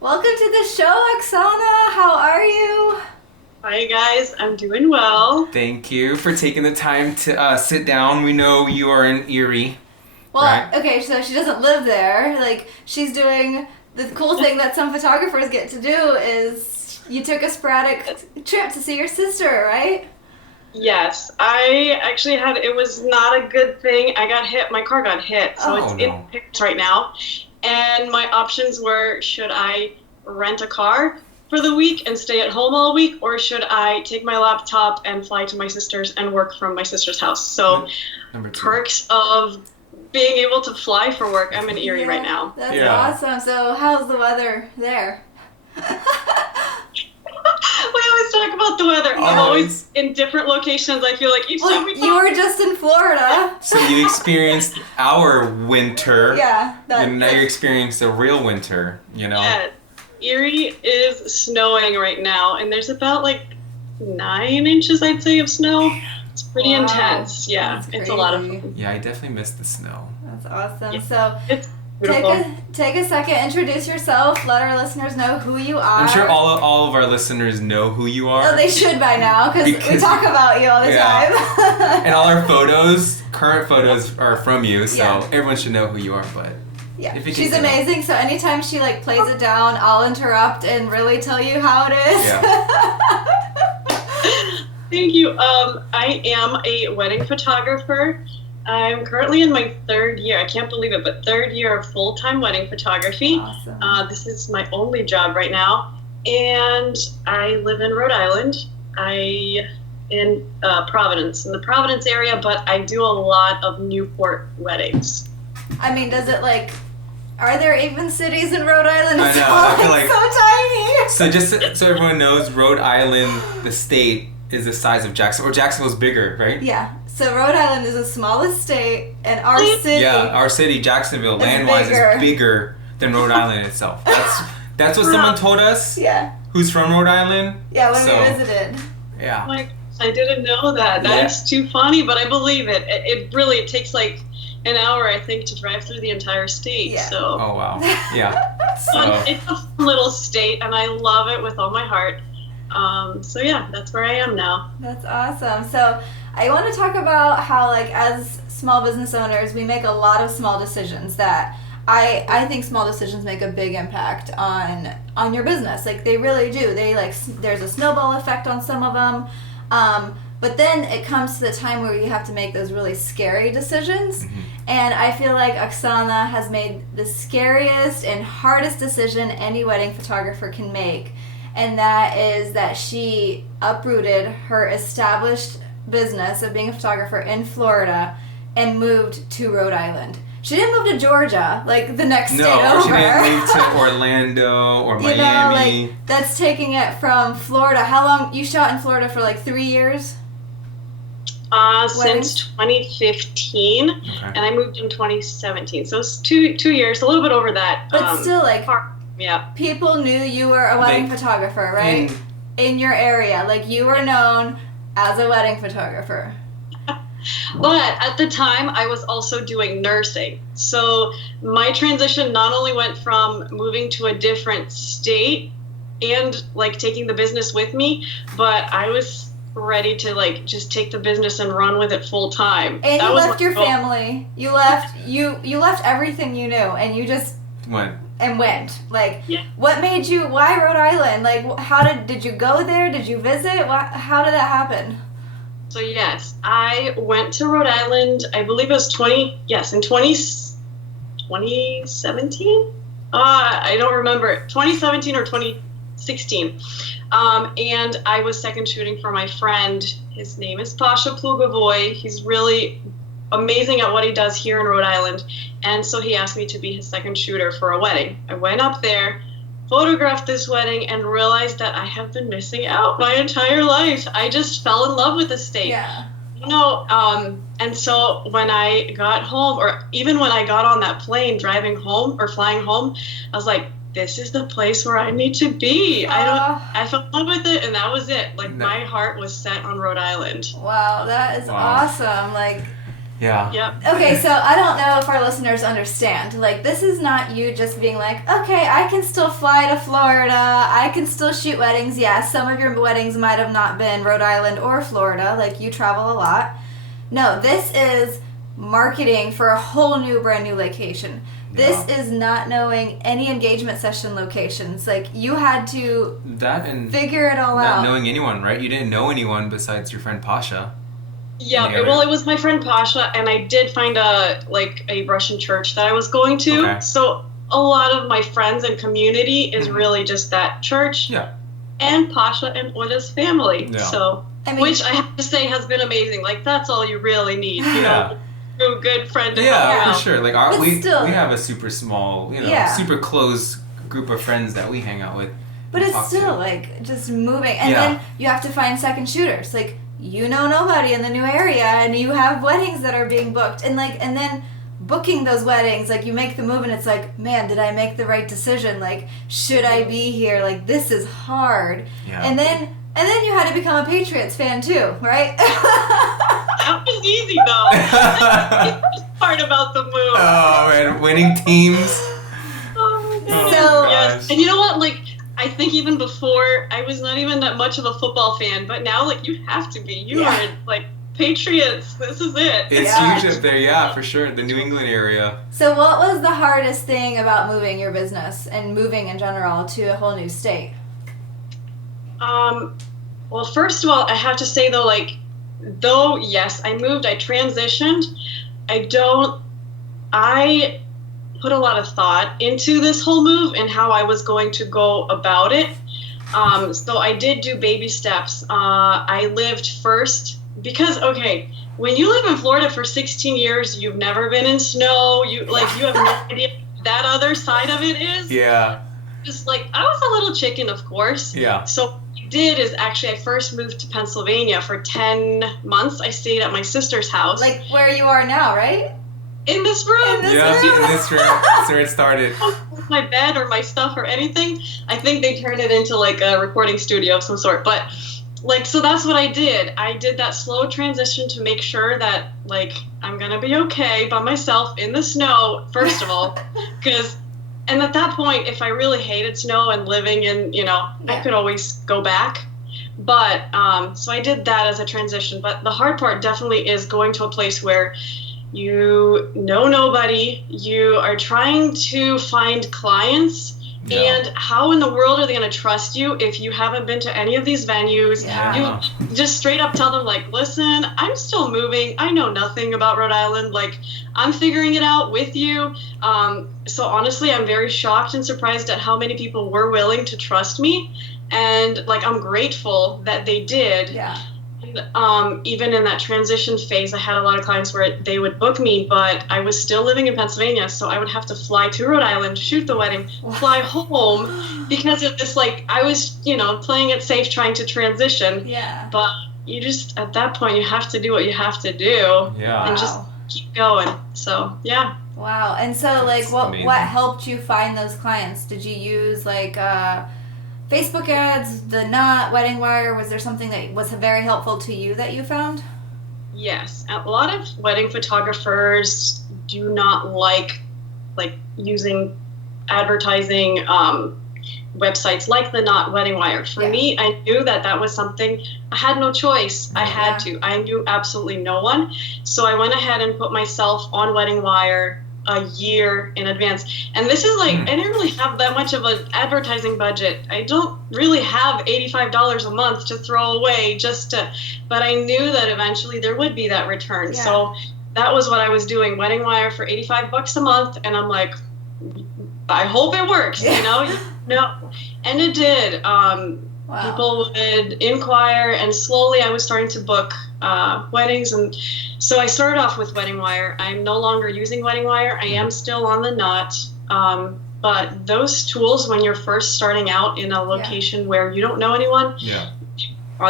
Welcome to the show, Oksana. How are you? Hi guys, I'm doing well. Thank you for taking the time to sit down. We know you are in Erie. Well, right? okay, so she doesn't live there. Like, she's doing the cool thing that some photographers get to do is you took a sporadic trip to see your sister, right? Yes, I actually it was not a good thing. I got hit, my car got hit, so Oh, it's no. in pictures right now. And my options were, should I rent a car for the week and stay at home all week, or should I take my laptop and fly to my sister's and work from my sister's house? So, Number two. perks of being able to fly for work. I'm in Erie right now. That's Yeah. awesome. So, how's the weather there? We always talk about the weather. I'm always in different locations. I feel like each time Well, we talk. you were just in Florida. So you experienced our winter. Yeah. And now you're experiencing the real winter, you know? Yeah, Erie is snowing right now, and there's about like 9 inches, I'd say, of snow. It's pretty Wow. intense. Yeah, That's it's a lot of crazy. fun. Yeah, I definitely missed the snow. That's awesome. Yeah. So, It's take beautiful. a second, introduce yourself, let our listeners know who you are. I'm sure all of our listeners know who you are. Oh, they should by now, because we Because- talk about you all the Yeah. time. And all our photos, current photos, are from you, so Yeah. everyone should know who you are, but... Yeah, If you she's can- amazing. So anytime she plays it down, I'll interrupt and really tell you how it is. Thank you. I am a wedding photographer. I'm currently in my 3rd year. I can't believe it, but 3rd year of full-time wedding photography. Awesome. This is my only job right now, and I live in Rhode Island. In Providence, in the Providence area, but I do a lot of Newport weddings. I mean, does it are there even cities in Rhode Island? I It's know, all I feel like- so tiny. So just so everyone knows, Rhode Island, the state, is the size of Jacksonville. Or Jacksonville's bigger, right? Yeah. So Rhode Island is the smallest state, and our city. Yeah, our city, Jacksonville, It's land-wise, bigger. is bigger than Rhode Island itself. That's what someone told us. Yeah. Who's from Rhode Island? Yeah. When So- we visited. Yeah. Like, I didn't know that. That's too funny, but I believe it. It really takes like an hour, I think, to drive through the entire state. Yeah. So Oh wow. Yeah. fun. So It's a fun little state, and I love it with all my heart. So yeah, that's where I am now. That's awesome. So I want to talk about how, as small business owners, we make a lot of small decisions that I think small decisions make a big impact on your business. They really do. There's a snowball effect on some of them. But then it comes to the time where you have to make those really scary decisions. And I feel like Oksana has made the scariest and hardest decision any wedding photographer can make. And that is that she uprooted her established business of being a photographer in Florida and moved to Rhode Island. She didn't move to Georgia, the next state no, or she over. didn't move to Orlando or Miami. That's taking it from Florida. How long you shot in Florida for 3 years? Since 2015, Okay. and I moved in 2017. So it's two years, a little bit over that. But still, Yeah. people knew you were a wedding photographer, right? In your area, you were known as a wedding photographer. But at the time, I was also doing nursing. So my transition not only went from moving to a different state and taking the business with me, but I was ready to just take the business and run with it full time. And That you was left my your goal. family. You left everything you knew, and you just When? went. Yeah. What made you? Why Rhode Island? How did you go there? Did you visit? How did that happen? So yes, I went to Rhode Island, I believe it was in 2017? I don't remember, 2017 or 2016. And I was second shooting for my friend. His name is Pasha Plugavoy. He's really amazing at what he does here in Rhode Island. And so he asked me to be his second shooter for a wedding. I went up there, photographed this wedding, and realized that I have been missing out my entire life. I just fell in love with the state. Yeah. And so when I got home, or even when I got on that plane driving home or flying home, I was like, this is the place where I need to be. I fell in love with it, and that was it. My heart was set on Rhode Island. Wow, that is Wow. awesome. Yeah. Yep. Okay, so I don't know if our listeners understand. Like, this is not you just being like, okay, I can still fly to Florida. I can still shoot weddings. Yeah, some of your weddings might have not been Rhode Island or Florida. Like, you travel a lot. No, this is marketing for a whole new, brand new location. This is not knowing any engagement session locations. Like, you had to figure it all out. Not knowing anyone, right? You didn't know anyone besides your friend Pasha. Yeah, well, it was my friend Pasha, and I did find a Russian church that I was going to. Okay. So a lot of my friends and community is really just that church. Yeah. And Pasha and Olha's family. Yeah. So, which I have to say has been amazing. Like, that's all you really need. You know, a good friend. Yeah, for sure. Like, we have a super small, super close group of friends that we hang out with. But it's still like just moving, and then you have to find second shooters. Like, you know nobody in the new area, and you have weddings that are being booked, and then booking those weddings, like, you make the move and it's like, man, did I make the right decision? Like, should I be here? Like, this is hard. Yeah. And then you had to become a Patriots fan too, right? That was easy though. That's the part about the move. Oh man, winning teams. Oh my god. So yes, and you know what? Like, I think even before, I was not even that much of a football fan, but now, like, you have to be. You are, like, Patriots. This is it. It's huge up there, for sure. The New England area. So what was the hardest thing about moving your business and moving in general to a whole new state? Well, first of all, I have to say, though, like, yes, I moved, I transitioned, I put a lot of thought into this whole move and how I was going to go about it. So I did do baby steps. I lived first because, okay, when you live in Florida for 16 years, you've never been in snow. You have no idea what that other side of it is. Yeah. Just like, I was a little chicken, of course. Yeah. So what I did is actually I first moved to Pennsylvania for 10 months. I stayed at my sister's house. Like where you are now, right? In this room. In this room. That's where it started. My bed or my stuff or anything. I think they turned it into like a recording studio of some sort. But like, so that's what I did. I did that slow transition to make sure that, like, I'm going to be okay by myself in the snow, first of all. And at that point, if I really hated snow and living in, I could always go back. But, so I did that as a transition. But the hard part definitely is going to a place where you know nobody, you are trying to find clients, and how in the world are they going to trust you if you haven't been to any of these venues? Yeah. You just straight up tell them, like, listen, I'm still moving. I know nothing about Rhode Island. Like, I'm figuring it out with you. So honestly, I'm very shocked and surprised at how many people were willing to trust me. And, like, I'm grateful that they did. Yeah. Even in that transition phase, I had a lot of clients where they would book me, but I was still living in Pennsylvania, so I would have to fly to Rhode Island, shoot the wedding, fly home, because of this, like, I was, playing it safe, trying to transition. Yeah. But you just, at that point, you have to do what you have to do. Yeah. And just keep going. So, yeah. Wow. And so, like, That's what amazing. helped you find those clients? Did you use, like, Facebook ads, the Knot, Wedding Wire? Was there something that was very helpful to you that you found? Yes. A lot of wedding photographers do not like using advertising websites like the Knot, Wedding Wire. For me, I knew that was something, I had no choice. I had to. I knew absolutely no one. So I went ahead and put myself on Wedding Wire a year in advance. And this is like, I didn't really have that much of an advertising budget. I don't really have $85 a month to throw away but I knew that eventually there would be that return. Yeah. So that was what I was doing, Wedding Wire for $85 a month. And I'm like, I hope it works, No. And it did. People would inquire, and slowly I was starting to book weddings. And so I started off with Wedding Wire. I'm no longer using Wedding Wire. I am still on the Knot. But those tools, when you're first starting out in a location where you don't know anyone,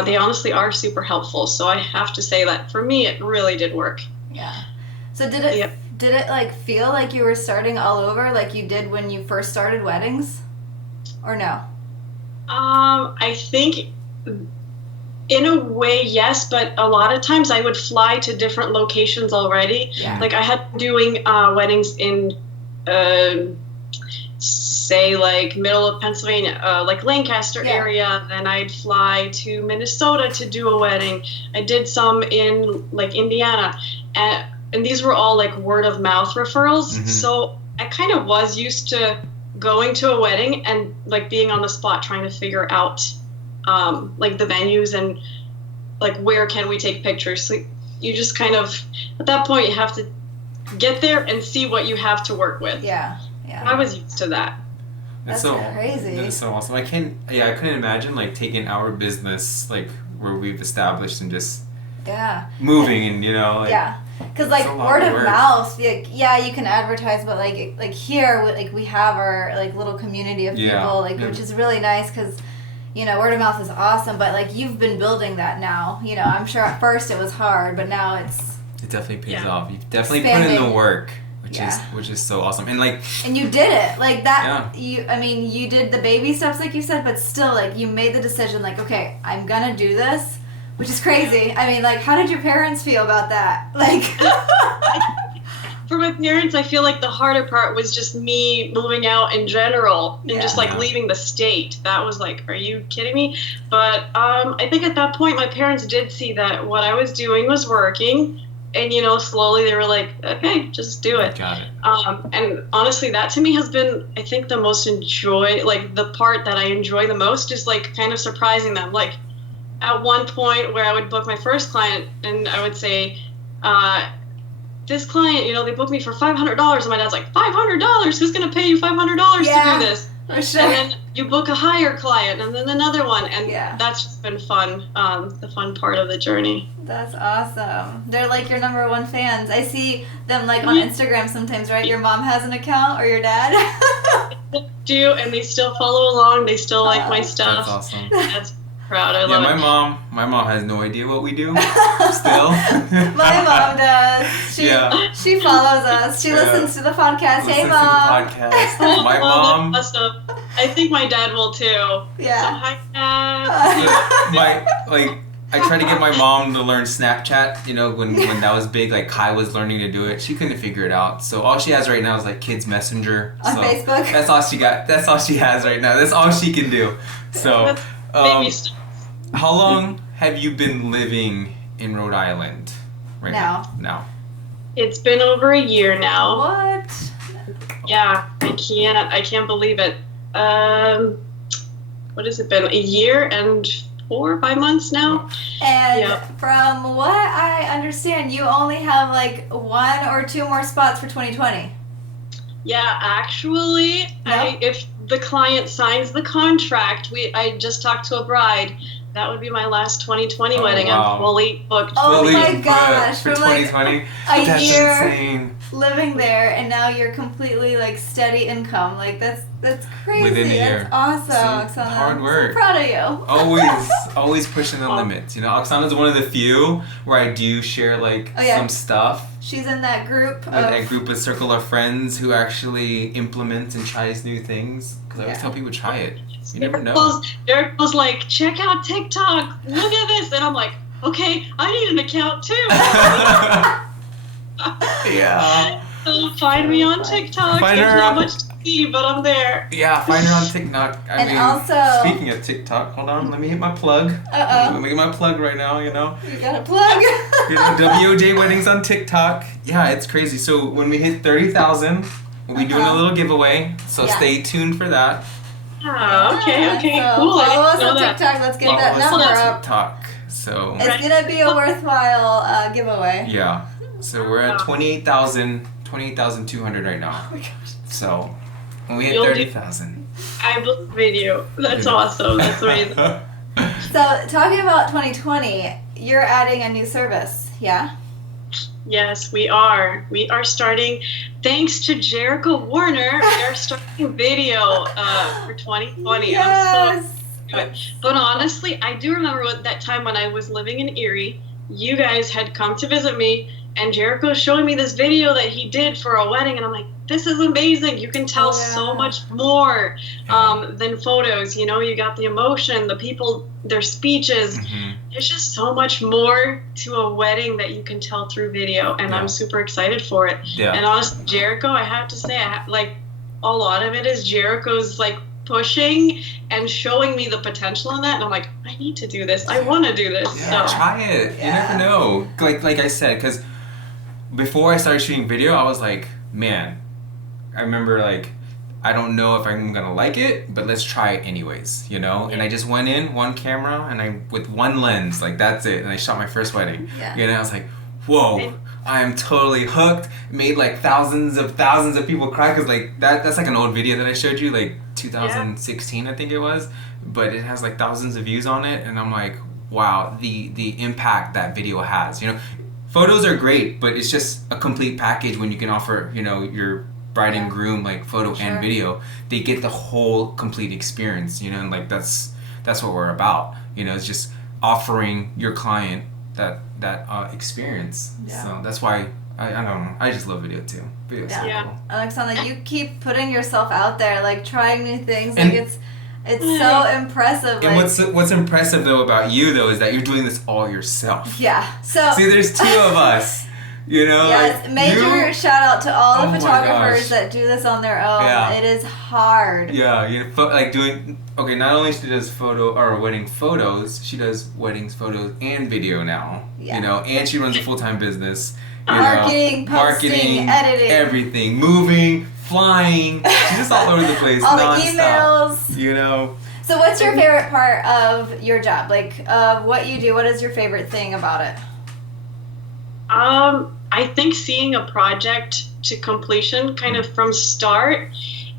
they honestly are super helpful. So I have to say that for me, it really did work. Yeah. So did it like feel like you were starting all over like you did when you first started weddings? Or no? I think In a way, yes, but a lot of times I would fly to different locations already. Yeah. Like I had been doing weddings in, say, like middle of Pennsylvania, like Lancaster area. Then I'd fly to Minnesota to do a wedding. I did some in like Indiana, and these were all like word of mouth referrals. Mm-hmm. So I kind of was used to going to a wedding and like being on the spot trying to figure out like the venues and like where can we take pictures. So you just kind of, at that point, you have to get there and see what you have to work with. Yeah. I was used to that. That's so crazy. That is so awesome. I couldn't imagine like taking our business like where we've established and just moving and like because like word of mouth, like, you can advertise, but like here like we have our like little community of people which is really nice because word of mouth is awesome, but like you've been building that now. I'm sure at first it was hard, but now it definitely pays off. You've definitely put in the work. Which is so awesome. And like, and you did it like that. You did the baby steps like you said, but still like you made the decision like, okay, I'm gonna do this, which is crazy. I mean, like, how did your parents feel about that? Like, for my parents, I feel like the harder part was just me moving out in general and just like leaving the state. That was like, are you kidding me? But I think at that point my parents did see that what I was doing was working. And, slowly they were like, okay, just do it. Got it. And honestly, that to me has been, I think, the most the part that I enjoy the most is like kind of surprising them. Like at one point where I would book my first client and I would say, this client, they booked me for $500. And my dad's like, $500? Who's going to pay you $500 to do this? For sure. And then you book a higher client and then another one. And that's just been fun, the fun part of the journey. That's awesome. They're like your number one fans. I see them like on Instagram sometimes, right? Your mom has an account or your dad? They do, and they still follow along. They still like my stuff. That's awesome. That's proud. I love it. My mom has no idea what we do still. My mom does. She follows us. She listens to the podcast. Hey, Mom. My mom. Awesome. I think my dad will too. Yeah. So hi, Dad. I tried to get my mom to learn Snapchat, when that was big, like Kai was learning to do it. She couldn't figure it out. So all she has right now is like Kids Messenger. On Facebook? That's all she got. That's all she has right now. That's all she can do. So how long have you been living in Rhode Island right now? It's been over a year now. What? Yeah, I can't believe it. What has it been? A year and 4 or 5 months now. And from what I understand, you only have like 1 or 2 more spots for 2020. Yeah, actually, if the client signs the contract, I just talked to a bride. That would be my last 2020 wedding. Wow. I'm fully booked. Oh my gosh! For 2020, a year insane. Living there, and now you're completely like steady income. Like that's crazy. Within a year. That's awesome, See, Oksana. hard work. I'm so proud of you. Always pushing the limits. Oksana's one of the few where I do share like some stuff. She's in that group. A circle of friends who actually implements and tries new things. Because I always tell people try it. You never know. Derek was like, check out TikTok. Look at this. And I'm like, okay, I need an account too. Yeah. So find me on TikTok. There's not much to see, but I'm there. Yeah, find her on TikTok. Also, speaking of TikTok, hold on, let me hit my plug. Let me get my plug right now, You got a plug? WOJ Weddings on TikTok. Yeah, it's crazy. So when we hit 30,000, we'll be doing a little giveaway. So stay tuned for that. Oh, okay, so cool. Follow us on TikTok. Let's get that number up. TikTok. So it's gonna be a worthwhile giveaway. Yeah. So we're at 28,200 right now. Oh my gosh. So when we hit 30,000. I believe in you. That's awesome. That's amazing. So talking about 2020, you're adding a new service, yeah? Yes, we are. We are starting, thanks to Jericho Warner, we are starting video for 2020. Yes. I'm so excited. But honestly, I do remember that time when I was living in Erie, you guys had come to visit me, and Jericho was showing me this video that he did for a wedding, and I'm like, this is amazing. You can tell so much more than photos. You know, you got the emotion, the people, their speeches. There's just so much more to a wedding that you can tell through video, and I'm super excited for it. And honestly, Jericho, I have to say, like, a lot of it is Jericho's like pushing and showing me the potential in that, and I'm like, I need to do this. I want to do this. So try it. You never know. Like I said, because before I started shooting video, I was like, man, I remember like, I don't know if I'm gonna like it, but let's try it anyways, you know? And I just went in, one camera, and with one lens, like that's it, and I shot my first wedding. You know, I was like, whoa, I am totally hooked. Made like thousands of people cry, because like that's like an old video that I showed you, like 2016 I think it was, but it has like thousands of views on it, and I'm like, wow, the impact that video has, you know? Photos are great, but it's just a complete package when you can offer, you know, your bride and groom like photo and video. They get the whole complete experience, you know, and like that's what we're about, you know. It's just offering your client that experience. So that's why I don't know, I just love video too. Video's so cool. Oksana, you keep putting yourself out there, like trying new things, like it's so impressive. And like, what's impressive though about you though is that you're doing this all yourself. So see, there's two of us. You know, like major shout out to all the photographers that do this on their own. It is hard. You know, like doing, not only she does wedding photos, she does weddings photos and video now. You know, and she runs a full-time business. Marketing, posting, editing, everything, moving, flying. She's just all over the place. All the emails. You know. So what's your favorite part of your job? Like, what you do, what is your favorite thing about it? I think seeing a project to completion kind of from start,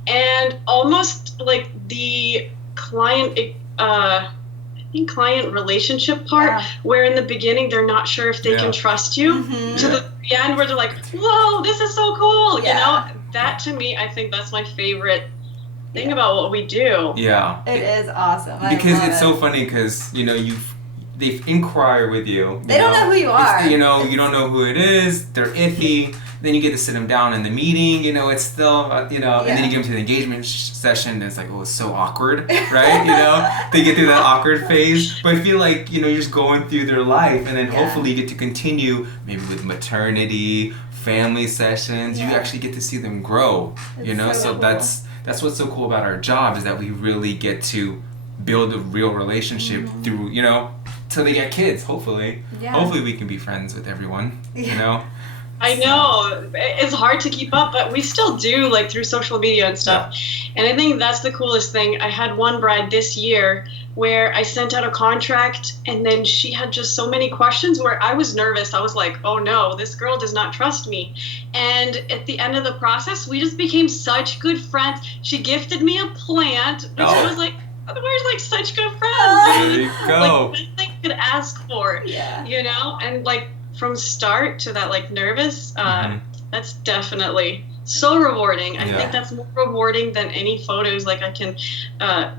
and almost like the client, client relationship part, where in the beginning they're not sure if they can trust you, to the end where they're like, whoa, this is so cool, you know? That to me, I think that's my favorite thing about what we do. It is awesome. Because it's so funny because, you know, they inquire with you. They don't know who you are. You know, you don't know who it is. They're iffy. Then you get to sit them down in the meeting. You know, it's still, you know, and then you get them to the engagement session. And it's like, oh, it's so awkward, right? You know, they get through that awkward phase. But I feel like, you know, you're just going through their life. And then hopefully you get to continue maybe with maternity, family sessions. You actually get to see them grow, you know? So cool. That's what's so cool about our job, is that we really get to build a real relationship through, you know, till they get kids, hopefully. Hopefully we can be friends with everyone, you know? I know. It's hard to keep up, but we still do, like, through social media and stuff. And I think that's the coolest thing. I had one bride this year where I sent out a contract, and then she had just so many questions where I was nervous. I was like, oh no, this girl does not trust me. And at the end of the process, we just became such good friends. She gifted me a plant, which I was like, we're like such good friends. There you go. Like, anything I could ask for, you know? And like from start to that like nervous, that's definitely so rewarding. I think that's more rewarding than any photos like I can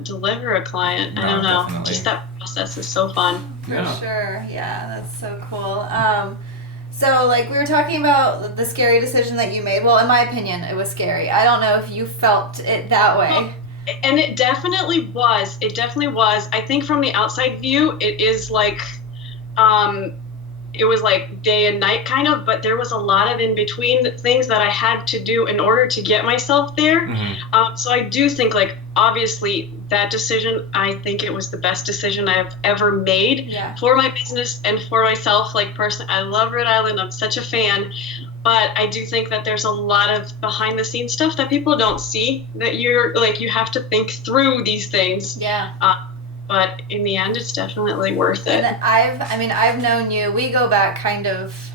deliver a client. I don't know. Definitely. Just that process is so fun. For sure. Yeah, that's so cool. So like we were talking about the scary decision that you made. Well, in my opinion, it was scary. I don't know if you felt it that way. And it definitely was. It definitely was. I think from the outside view, it is like, it was like day and night kind of, but there was a lot of in between things that I had to do in order to get myself there. So I do think like, obviously that decision, I think it was the best decision I've ever made for my business and for myself. Like personally, I love Rhode Island. I'm such a fan. But I do think that there's a lot of behind the scenes stuff that people don't see, that you're like, you have to think through these things. But in the end, it's definitely worth it. And I've known you, we go back kind of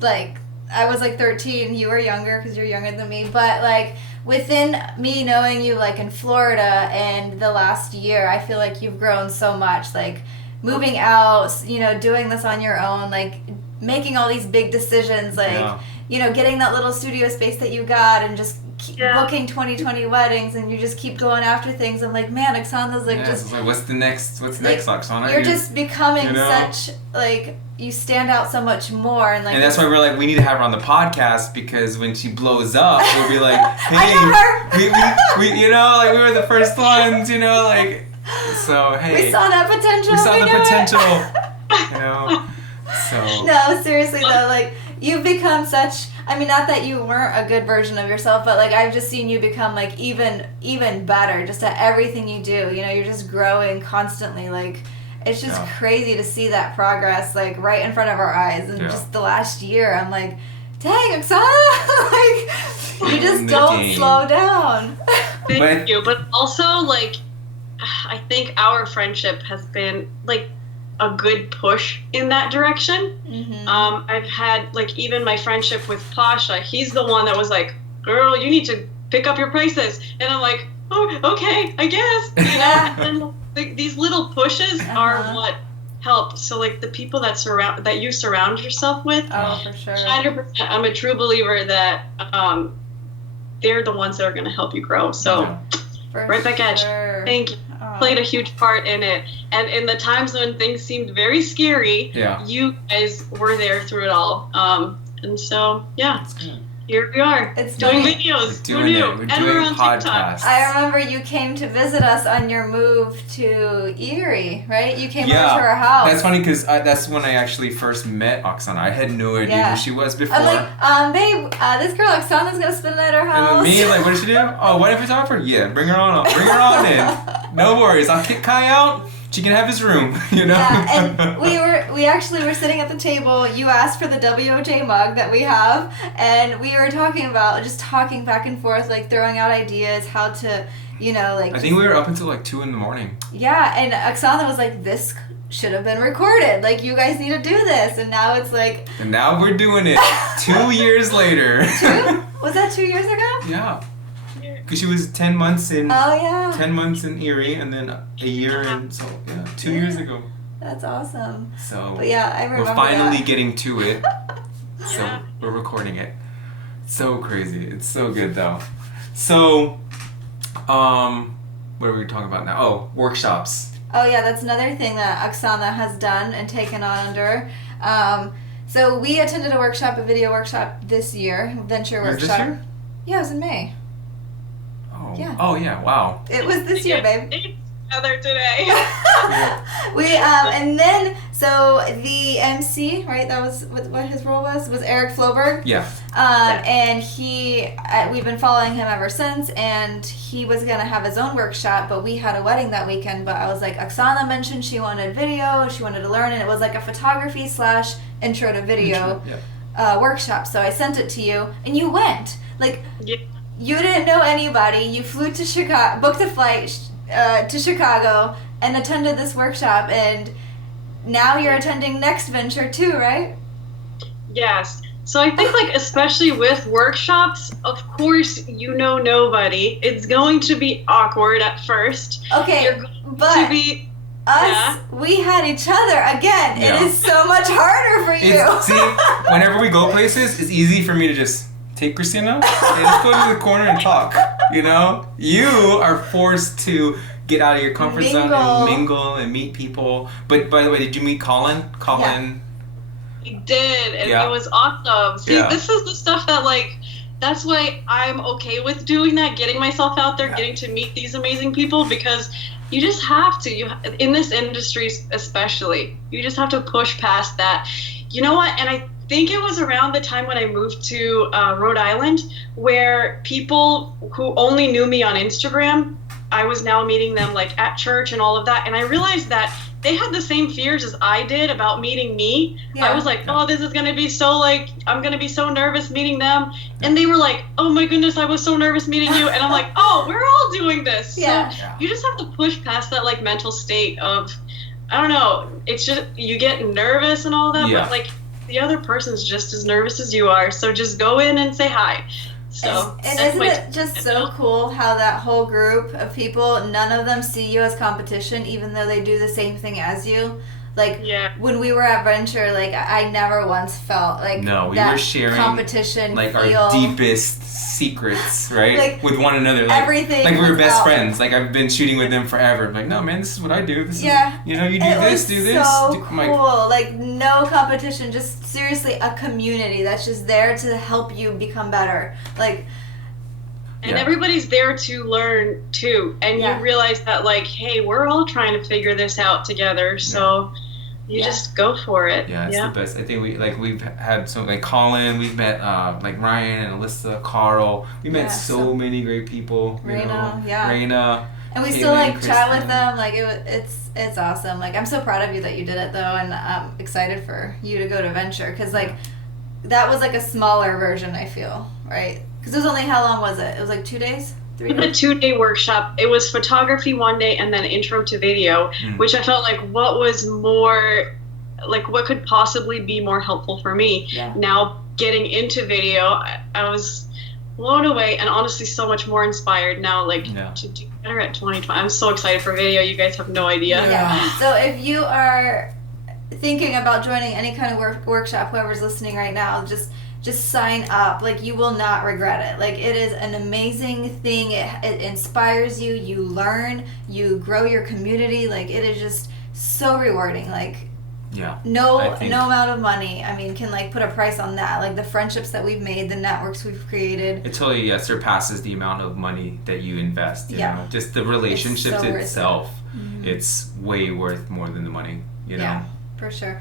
like, I was like 13, you were younger because you're younger than me, but like within me knowing you like in Florida and the last year, I feel like you've grown so much, like moving out, you know, doing this on your own, like making all these big decisions, like, you know, getting that little studio space that you got and just keep booking 2020 weddings, and you just keep going after things. I'm like, man, Oksana's like just. It's like, what's next, Oksana? You're just becoming such like. You stand out so much more, and like. And that's why we're like, we need to have her on the podcast, because when she blows up, we'll be like, hey, we we like we were the first ones, like. So hey. We saw that potential. We saw the potential. So. No, seriously though, like you've become such. I mean, not that you weren't a good version of yourself, but like I've just seen you become like even better, just at everything you do. You're just growing constantly, like. It's just crazy to see that progress, like, right in front of our eyes. And just the last year, I'm like, dang, Oksana, like, you just don't slow down. Thank you. But also, like, I think our friendship has been, like, a good push in that direction. Mm-hmm. I've had, like, even my friendship with Pasha, he's the one that was like, girl, you need to pick up your prices. And I'm like, oh, okay, I guess. And, these little pushes are what help. So like the people that you surround yourself with. Oh, for sure. 100%. I'm a true believer that they're the ones that are going to help you grow. So right back at you. Thank you. Played a huge part in it. And in the times when things seemed very scary, you guys were there through it all. And so here we are. It's doing videos. We're doing podcasts. I remember you came to visit us on your move to Erie, right? You came over to our house. That's funny because that's when I actually first met Oksana. I had no idea who she was before. I'm like, babe, this girl Oksana's gonna spend the night at our house. And then me, like, what did she do? Oh, wedding photographer? Yeah, bring her on. Bring her on in. No worries. I'll kick Kai out. She can have his room, Yeah, and we actually were sitting at the table. You asked for the WOJ mug that we have, and we were talking back and forth, like throwing out ideas, how to, like. I think we were up until like 2 a.m. Yeah, and Oksana was like, this should have been recorded. Like, you guys need to do this, and now it's like. And now we're doing it 2 years later. 2? Was that 2 years ago? Yeah. Because she was 10 months in. Oh yeah. 10 months in Erie, and then a year in. So 2 years ago. That's awesome. So. But yeah, I remember. We're finally getting to it. So we're recording it. So crazy. It's so good though. So, what are we talking about now? Oh, workshops. Oh yeah, that's another thing that Oksana has done and taken on under. So we attended a video workshop this year, venture workshop. This year? Yeah, it was in May. Oh. Yeah. Oh yeah! Wow. It was this year, babe. Together today. And then so the MC, right? That was what his role was Eric Floberg. Yeah. And we've been following him ever since, and he was gonna have his own workshop, but we had a wedding that weekend. But I was like, Oksana mentioned she wanted video, she wanted to learn, and it was like a photography / intro to video workshop. So I sent it to you, and you went. Like. Yeah. You didn't know anybody. You flew to Chicago, booked a flight to Chicago, and attended this workshop. And now you're attending Next Venture too, right? Yes. So I think, like, especially with workshops, of course, nobody. It's going to be awkward at first. Okay, but we had each other again. Yeah. It is so much harder for you. See, whenever we go places, it's easy for me to just take Christina and just go to the corner and talk. You are forced to get out of your comfort zone and mingle and meet people. But by the way, did you meet Colin? I did, and it was awesome. See, this is the stuff that, like, that's why I'm okay with doing that, getting myself out there, getting to meet these amazing people, because you just have to. In this industry especially, you just have to push past that. You know what? And I think it was around the time when I moved to Rhode Island, where people who only knew me on Instagram, I was now meeting them like at church and all of that. And I realized that they had the same fears as I did about meeting me. Yeah. I was like, oh, this is going to be so I'm going to be so nervous meeting them. And they were like, oh my goodness, I was so nervous meeting you. And I'm like, oh, we're all doing this. Yeah. So you just have to push past that like mental state of, I don't know, it's just, you get nervous and all that, but like, the other person's just as nervous as you are, so just go in and say hi. So, and isn't it just so cool how that whole group of people, none of them see you as competition, even though they do the same thing as you? Like when we were at Venture, like I never once felt like no, we that were sharing competition, like feel, our deepest secrets, right? like, with one another, like everything. Like we were best out. friends. Like I've been shooting with them forever. I'm like, no man, this is what I do. This is, you know, you do it this, was do this. So I'm like, cool. Like no competition, just seriously a community that's just there to help you become better. Like. And everybody's there to learn too. And you realize that like, hey, we're all trying to figure this out together. So you just go for it. Yeah, it's the best. I think we've had so like Colin, we've met like Ryan and Alyssa, Carl. We met so many great people. Raina, Raina. And we still like chat with them. Like it's awesome. Like I'm so proud of you that you did it though, and I'm excited for you to go to Venture because like that was like a smaller version. I feel right. Because it was only, how long was it? It was like 2 days? 3 days? A 2-day workshop. It was photography one day and then intro to video, which I felt like what was more, like what could possibly be more helpful for me. Yeah. Now getting into video, I was blown away and honestly so much more inspired now, like to do better at 2020. I'm so excited for video. You guys have no idea. Yeah. So if you are thinking about joining any kind of workshop, whoever's listening right now, just sign up. Like you will not regret it. Like it is an amazing thing. It inspires you. You learn. You grow your community. Like it is just so rewarding. Like no amount of money, I mean, can like put a price on that. Like the friendships that we've made, the networks we've created. It totally surpasses the amount of money that you invest. You know? Just the relationships itself. It's way worth more than the money. You know. Yeah, for sure.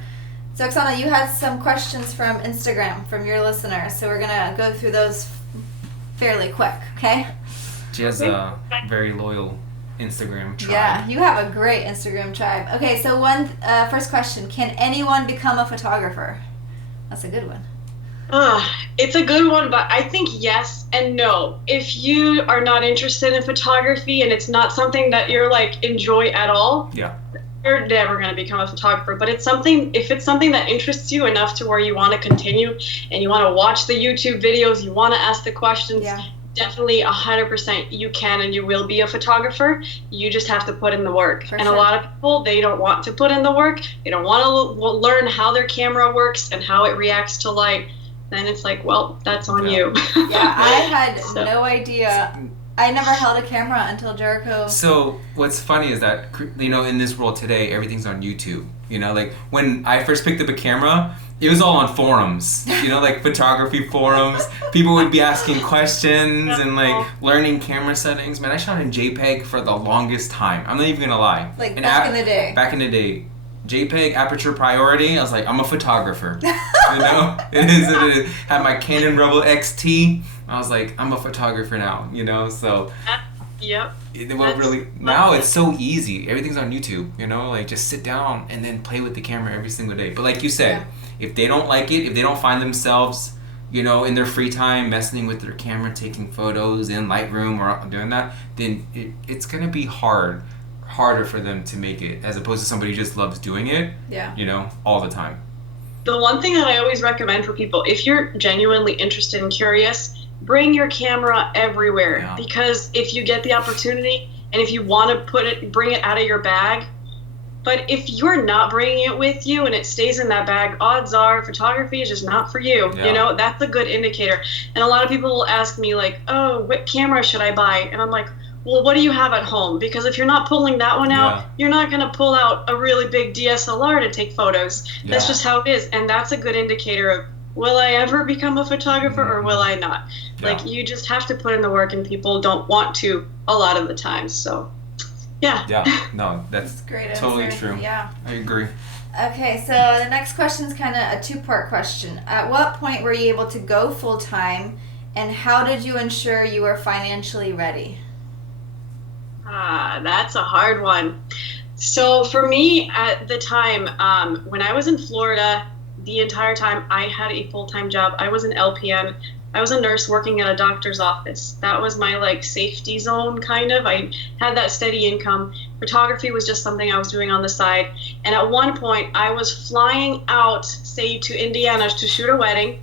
So, Oksana, you had some questions from Instagram from your listeners, so we're going to go through those fairly quick, okay? She has a very loyal Instagram tribe. Yeah, you have a great Instagram tribe. Okay, so first question, can anyone become a photographer? That's a good one. It's a good one, but I think yes and no. If you are not interested in photography and it's not something that you're like enjoy at all, you're never going to become a photographer. But if it's something that interests you enough to where you want to continue and you want to watch the YouTube videos, you want to ask the questions, definitely 100% you can and you will be a photographer. You just have to put in the work. A lot of people, they don't want to put in the work. They don't want to learn how their camera works and how it reacts to light. Then it's like, well, that's on you. I had no idea. I never held a camera until Jericho. So what's funny is that, you know, in this world today, everything's on YouTube. You know, like when I first picked up a camera, it was all on forums, you know, like photography forums. People would be asking questions and like learning camera settings. Man, I shot in JPEG for the longest time. I'm not even gonna lie. Like back in the day. Back in the day. JPEG, aperture priority, I was like, I'm a photographer. You know? It is. Had my Canon Rebel XT. I was like, I'm a photographer now, you know? So now it's so easy. Everything's on YouTube, you know? Like just sit down and then play with the camera every single day. But like you said, if they don't like it, if they don't find themselves, you know, in their free time messing with their camera, taking photos in Lightroom or doing that, then it's gonna be harder for them to make it as opposed to somebody who just loves doing it, you know, all the time. The one thing that I always recommend for people, if you're genuinely interested and curious, bring your camera everywhere because if you get the opportunity and if you want to bring it out of your bag, but if you're not bringing it with you and it stays in that bag, odds are photography is just not for you. You know, that's a good indicator. And a lot of people will ask me like, oh, what camera should I buy? And I'm like, well, what do you have at home? Because if you're not pulling that one out, you're not going to pull out a really big DSLR to take photos. That's just how it is. And that's a good indicator of, will I ever become a photographer or will I not? Like, you just have to put in the work and people don't want to a lot of the times. So, no, that's great totally answer. true. Yeah. I agree. Okay, so the next question is kind of a two-part question. At what point were you able to go full-time and how did you ensure you were financially ready? That's a hard one. So for me at the time, when I was in Florida, the entire time I had a full-time job. I was an LPN. I was a nurse working at a doctor's office. That was my like safety zone kind of. I had that steady income. Photography was just something I was doing on the side. And at one point I was flying out, say to Indiana to shoot a wedding.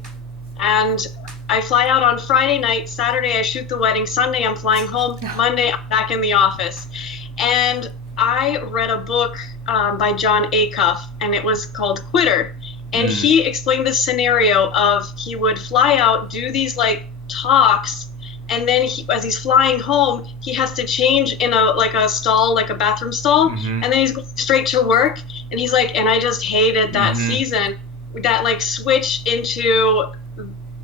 And I fly out on Friday night, Saturday I shoot the wedding, Sunday I'm flying home, Monday I'm back in the office. And I read a book by John Acuff, and it was called Quitter. And he explained this scenario of he would fly out, do these like talks, and then as he's flying home, he has to change in a stall, like a bathroom stall, and then he's going straight to work. And he's like, and I just hated that season, that like switch into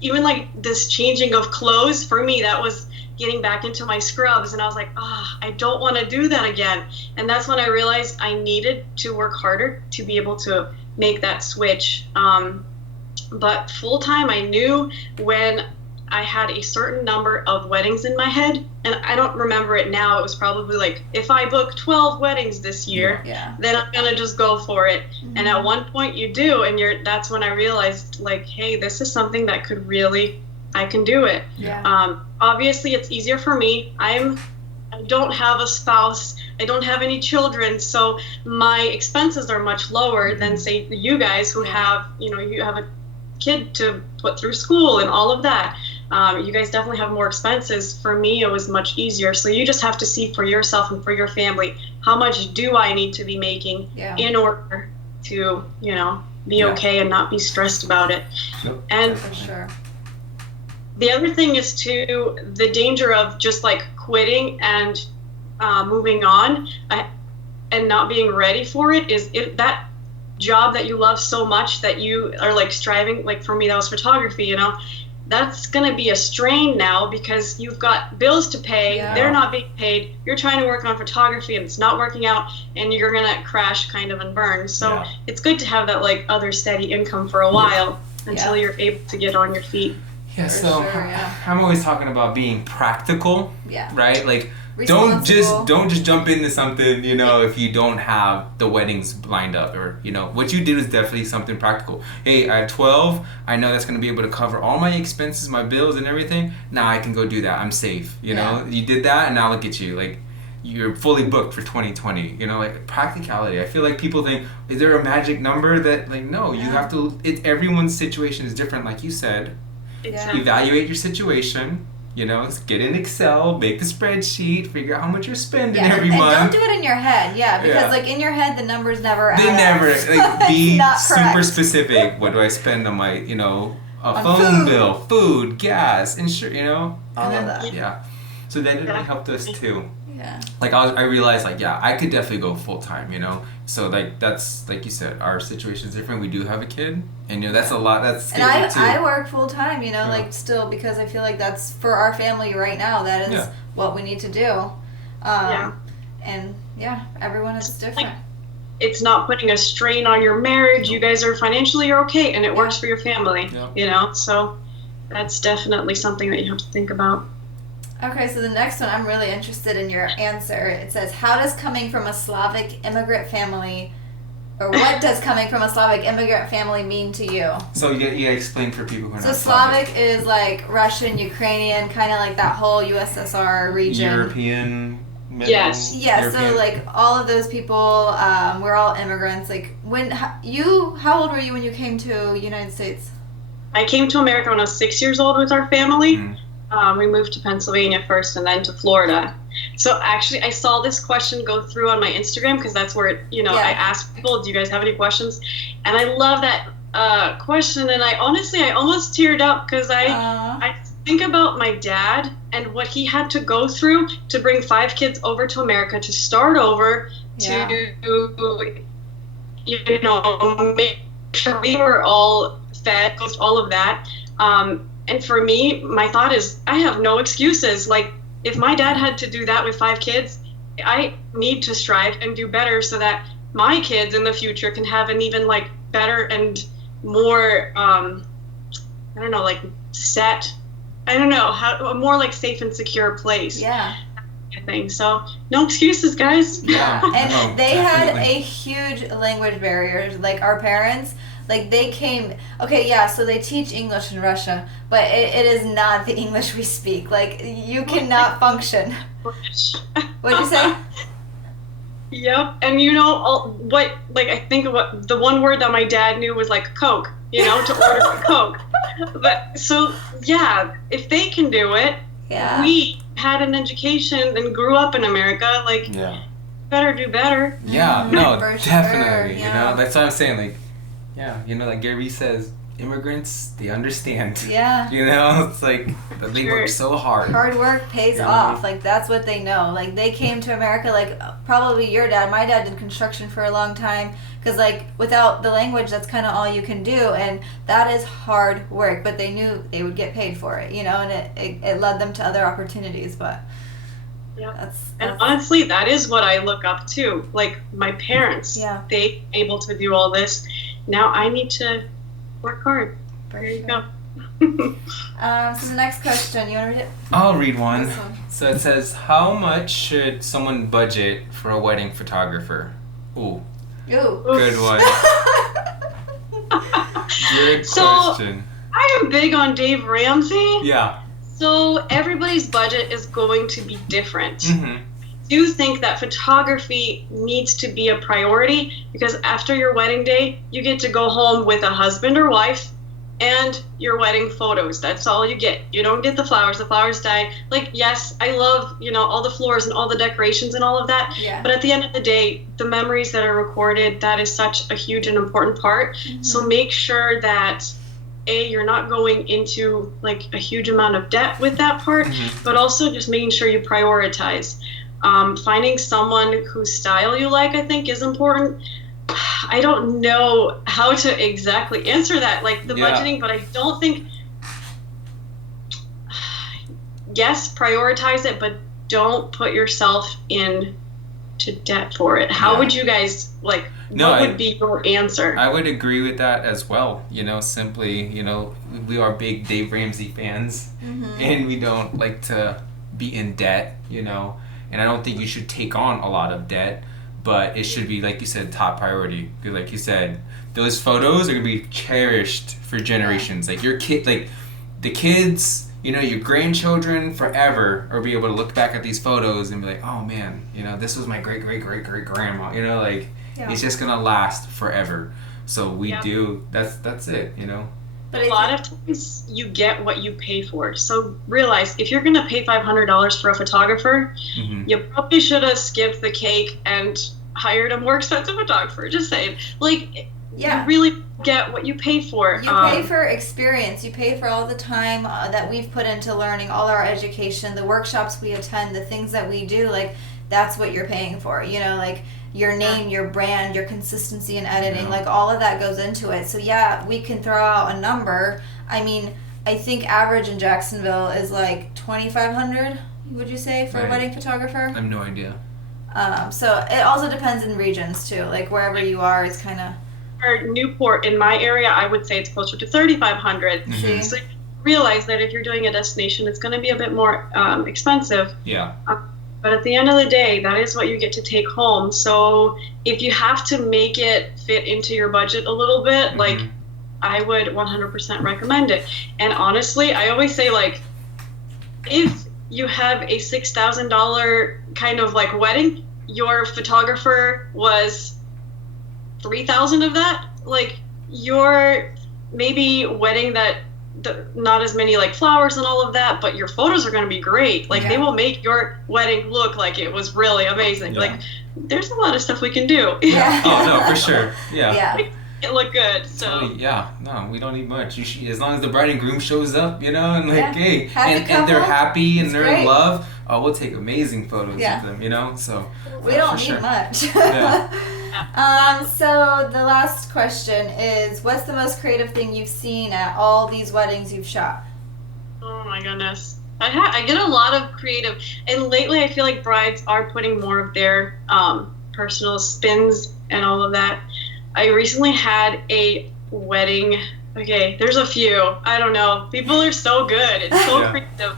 even like this changing of clothes. For me, that was getting back into my scrubs, and I was like, I don't want to do that again. And that's when I realized I needed to work harder to be able to make that switch. But full time, I knew when I had a certain number of weddings in my head, and I don't remember it now. It was probably like, if I book 12 weddings this year, then I'm gonna just go for it. And at one point you do, and that's when I realized, like, hey, this is something that could really, I can do it. Obviously it's easier for me. I don't have a spouse, I don't have any children, so my expenses are much lower than, say, you guys who have, you have a kid to put through school and all of that. You guys definitely have more expenses. For me, it was much easier. So you just have to see for yourself and for your family, how much do I need to be making in order to, be okay and not be stressed about it. And for sure. The other thing is too, the danger of just like quitting and moving on and not being ready for it is that job that you love so much that you are like striving, like for me, that was photography, that's going to be a strain now because you've got bills to pay. They're not being paid. You're trying to work on photography and it's not working out, and you're going to crash kind of and burn. So it's good to have that like other steady income for a while until you're able to get on your feet. I'm always talking about being practical, right? Like, don't just jump into something, if you don't have the weddings lined up, or what you did is definitely something practical. Hey, I have 12. I know that's going to be able to cover all my expenses, my bills, and everything. Now I can go do that. I'm safe. You did that, and now look at you, like you're fully booked for 2020. Like practicality. I feel like people think, is there a magic number that like no, you have to. Everyone's situation is different, like you said. Exactly. Evaluate your situation. Get in Excel, make the spreadsheet, figure out how much you're spending every month. And don't do it in your head, because like in your head the numbers never add up. They never, like, be super correct. Specific. What do I spend on my, a phone bill, food, gas, insurance, all of that. Yeah. So that really helped us too. Yeah. Like I realized, like, I could definitely go full time, So like that's like you said, our situation is different. We do have a kid, and that's a lot. That's scary too. I work full time, like still, because I feel like that's for our family right now. That is what we need to do. And everyone is different. Like, it's not putting a strain on your marriage. You guys are financially okay, and it works for your family. So that's definitely something that you have to think about. Okay, so the next one, I'm really interested in your answer. It says, how does coming from a Slavic immigrant family, or what does coming from a Slavic immigrant family mean to you? So you gotta explain for people who are not Slavic is like Russian, Ukrainian, kind of like that whole USSR region. European. Yes. Yeah, European. so like all of those people, we're all immigrants. Like how old were you when you came to United States? I came to America when I was 6 years old with our family. We moved to Pennsylvania first and then to Florida. So actually, I saw this question go through on my Instagram because that's where, I asked people, do you guys have any questions? And I love that question. And I almost teared up because I think about my dad and what he had to go through to bring 5 kids over to America, to start over, to, make sure we were all fed, all of that. And for me, my thought is, I have no excuses. Like, if my dad had to do that with 5 kids, I need to strive and do better so that my kids in the future can have an even, like, better and more, set, a more, like, safe and secure place. Yeah. Thing. So, no excuses, guys. Yeah. And they had a huge language barrier. Like, our parents... Like, they came... Okay, so they teach English in Russia, but it is not the English we speak. Like, you cannot function. What'd you say? Yep. And I think what the one word that my dad knew was, like, Coke, to order a Coke. But, so, if they can do it, we had an education and grew up in America, better do better. Yeah, no, For definitely. sure, You know, that's what I'm saying. Like, yeah, you know, like Gary says, immigrants, they understand. Yeah. You know, it's like they work so hard. Hard work pays off. Like, that's what they know. Like, they came to America, like, probably your dad. My dad did construction for a long time. Because, like, without the language, that's kind of all you can do. And that is hard work. But they knew they would get paid for it, you know? And it led them to other opportunities. But that's and honestly, that is what I look up to. Like, my parents, they able to do all this. Now I need to work hard. There you go. So the next question, you want to read it? I'll read one. So it says, how much should someone budget for a wedding photographer? Ooh. Good one. Good question. I am big on Dave Ramsey. Yeah. So everybody's budget is going to be different. Mm-hmm. I do think that photography needs to be a priority because after your wedding day, you get to go home with a husband or wife and your wedding photos. That's all you get. You don't get the flowers. The flowers die. Like, yes, I love, you know, all the flowers and all the decorations and all of that. Yeah. But at the end of the day, the memories that are recorded, that is such a huge and important part. Mm-hmm. So make sure that you're not going into like a huge amount of debt with that part, but also just making sure you prioritize. Finding someone whose style you like, I think, is important. I don't know how to exactly answer that, like the budgeting, but I don't think. Yes, prioritize it, but don't put yourself in to debt for it. How would you guys like? What would be your answer? I would agree with that as well. You know, simply, you know, we are big Dave Ramsey fans, and we don't like to be in debt. You know, and I don't think you should take on a lot of debt. But it should be, like you said, top priority. Because like you said, those photos are going to be cherished for generations. Like your kid, like the kids, you know, your grandchildren forever are be able to look back at these photos and be like, oh man, you know, this was my great grandma. You know, like it's just going to last forever. So we do, that's it, you know. But a lot of times you get what you pay for. So realize if you're going to pay $500 for a photographer, you probably should have skipped the cake and hired a more expensive photographer. Just saying. Like, you really get what you pay for. You pay for experience. You pay for all the time that we've put into learning, all our education, the workshops we attend, the things that we do. Like, that's what you're paying for. You know, like your name, your brand, your consistency in editing, like all of that goes into it. So we can throw out a number. I mean, I think average in Jacksonville is like $2,500, would you say, for a wedding photographer? I have no idea. So it also depends in regions too. Like wherever you are is kind of. For Newport, in my area, I would say it's closer to $3,500. So you realize that if you're doing a destination, it's going to be a bit more expensive. Yeah. But at the end of the day, that is what you get to take home. So if you have to make it fit into your budget a little bit, like I would 100% recommend it. And honestly, I always say, like, if you have a $6,000 kind of like wedding, your photographer was $3,000 of that, like your maybe wedding that not as many like flowers and all of that, but your photos are going to be great. Like they will make your wedding look like it was really amazing. Like there's a lot of stuff we can do. Oh no, for sure. It look good. So no, we don't need much. You should, as long as the bride and groom shows up, you know, and like hey, and they're happy and they're in love. Oh, we'll take amazing photos of them, you know. So we don't need much. So the last question is, what's the most creative thing you've seen at all these weddings you've shot? Oh my goodness. I get a lot of creative, and lately I feel like brides are putting more of their personal spins and all of that. I recently had a wedding. Okay, there's a few. I don't know. People are so good. It's so creative.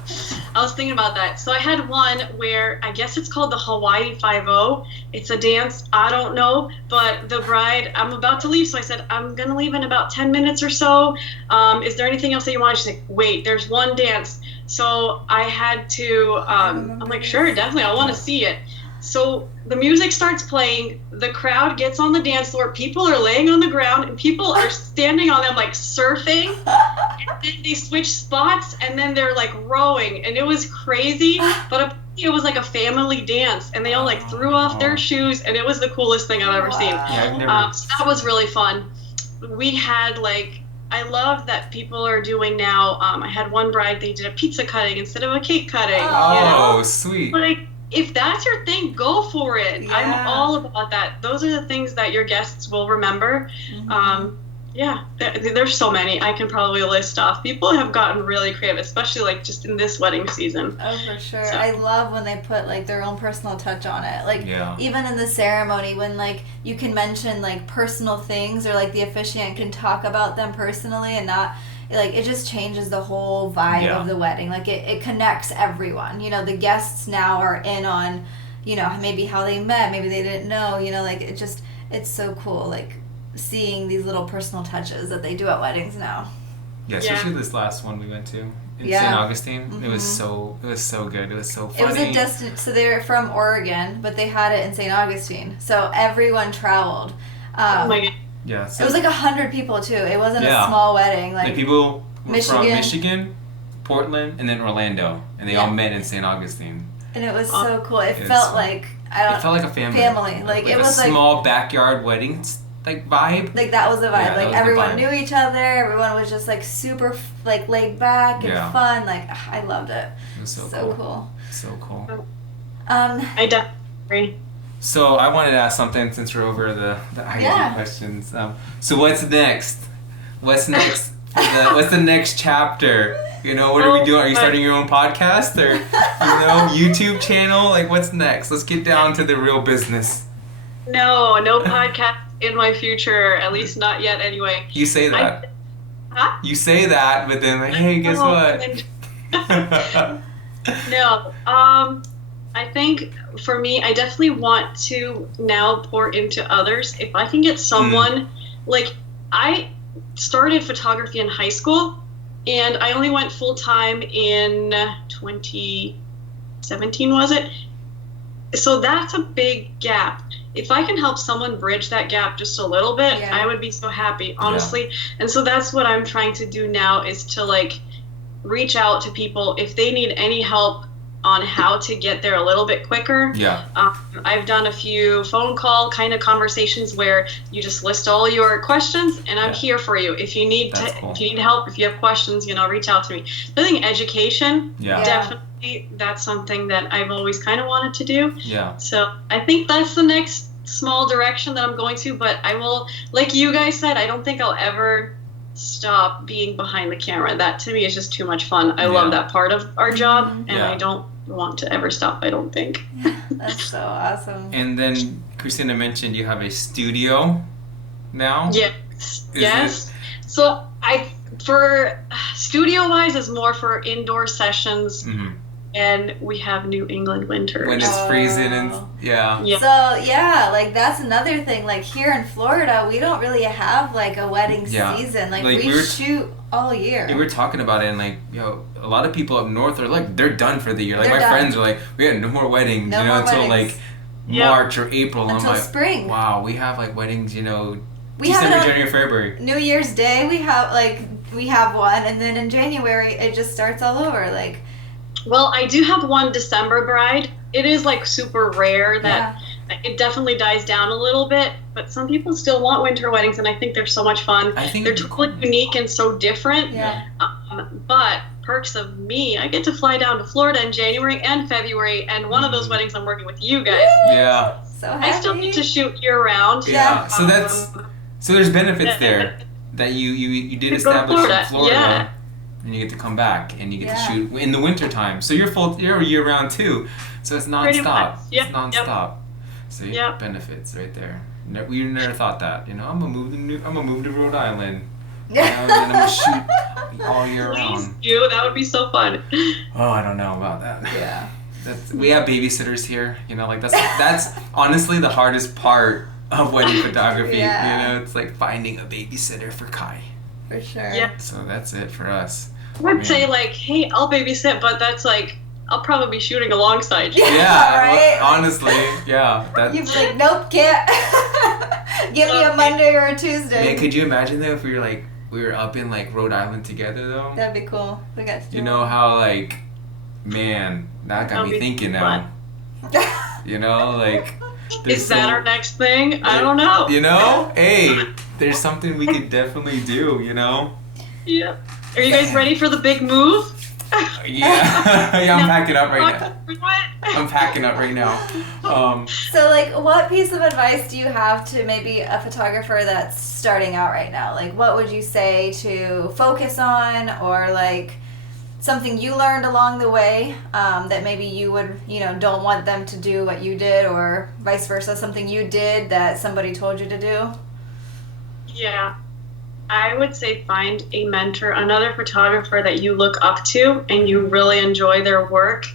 I was thinking about that. So I had one where I guess it's called the Hawaii 5-0. It's a dance. I don't know. But the bride, I'm about to leave. So I said, I'm going to leave in about 10 minutes or so. Is there anything else that you want? She's like, wait, there's one dance. So I had to, I'm like, sure, definitely. I want to see it. So the music starts playing, the crowd gets on the dance floor, people are laying on the ground, and people are standing on them like surfing, and then they switch spots, and then they're like rowing, and it was crazy, but it was like a family dance, and they all like threw off their shoes, and it was the coolest thing I've ever seen. Yeah, I've never... So that was really fun. We had like, I love that people are doing now. I had one bride, they did a pizza cutting instead of a cake cutting. Oh, sweet. Like, if that's your thing, go for it. Yeah. I'm all about that. Those are the things that your guests will remember. There's so many. I can probably list off. People have gotten really creative, especially like just in this wedding season. Oh, for sure. So. I love when they put like their own personal touch on it. Like even in the ceremony when like you can mention like personal things, or like the officiant can talk about them personally and not like, it just changes the whole vibe of the wedding. Like it connects everyone. You know, the guests now are in on, you know, maybe how they met, maybe they didn't know, you know, like it's so cool. Like seeing these little personal touches that they do at weddings now. Yeah, especially this last one we went to in St. Augustine. It was so good. It was so funny. It was so they're from Oregon, but they had it in St. Augustine. So everyone traveled. Oh my God. Yeah. So it was like 100 people too. It wasn't a small wedding. Like people were from Michigan, Portland, and then Orlando, and they all met in St. Augustine. And it was so cool. It felt like it felt like a family. Like it was a small backyard wedding like vibe. Like that was the vibe. Yeah, like everyone knew each other. Everyone was just like super like laid back and fun. Like I loved it. It was so cool. So cool. I definitely agree. So I wanted to ask something since we're over the ID questions. So what's next? What's next? What's the next chapter? You know, what are we doing? Are you starting your own podcast or YouTube channel? Like what's next? Let's get down to the real business. No podcast in my future, at least not yet anyway. You say that. You say that, but then like, hey, guess what? No. I think for me, I definitely want to now pour into others. If I can get someone, like I started photography in high school, and I only went full time in 2017, was it? So that's a big gap. If I can help someone bridge that gap just a little bit, I would be so happy, honestly. And so that's what I'm trying to do now, is to like reach out to people if they need any help on how to get there a little bit quicker. I've done a few phone call kind of conversations where you just list all your questions, and I'm here for you. If you need if you need help, if you have questions, reach out to me. I think education, definitely, that's something that I've always kind of wanted to do. So I think that's the next small direction that I'm going to, but I will, like you guys said, I don't think I'll ever stop being behind the camera. That to me is just too much fun. I love that part of our job, and I don't want to ever stop, I don't think. That's so awesome. And then Christina mentioned you have a studio now. Yes. So for studio wise is more for indoor sessions, and we have New England winters when it's freezing and So like that's another thing. Like here in Florida, we don't really have like a wedding season. Like we shoot all year. We were talking about it, and like a lot of people up north are like they're done for the year. Like my friends are like, we got no more weddings, until like March or April. Until I'm like, spring. Wow, we have like weddings, December, January, February. New Year's Day, we have one, and then in January it just starts all over. Like, well, I do have one December bride. It is like super rare that it definitely dies down a little bit, but some people still want winter weddings, and I think they're so much fun. I think they're totally unique and so different. But perks of me, I get to fly down to Florida in January and February, and one of those weddings I'm working with you guys. So happy. I still get to shoot year round. So there's benefits there that you did establish in Florida. And you get to come back and you get to shoot in the winter time. So you're year round too. So it's nonstop. It's nonstop. So benefits right there. We never thought that. I'm gonna move to Rhode Island. And I'm gonna shoot all year round. That would be so fun. Oh, I don't know about that. We have babysitters here. That's honestly the hardest part of wedding photography. It's like finding a babysitter for Kai. For sure. So that's it for us. I would say like, hey, I'll babysit, but that's like, I'll probably be shooting alongside you. Right? Honestly, You'd be like, nope, can't. Give me a Monday or a Tuesday. Man, could you imagine though if we were up in like Rhode Island together though? That'd be cool. We got to do how like Man, that got That'll me be thinking fun. now. You know, like. Is that our next thing? I don't know. You know? Hey, there's something we could definitely do, you know? Yeah. Are you guys ready for the big move? Yeah. Yeah, I'm packing up right now. What? I'm packing up right now. So, like, what piece of advice do you have to maybe a photographer that's starting out right now? Like, what would you say to focus on, or like something you learned along the way that maybe you would, don't want them to do what you did, or vice versa, something you did that somebody told you to do? Yeah. I would say find a mentor, another photographer that you look up to and you really enjoy their work.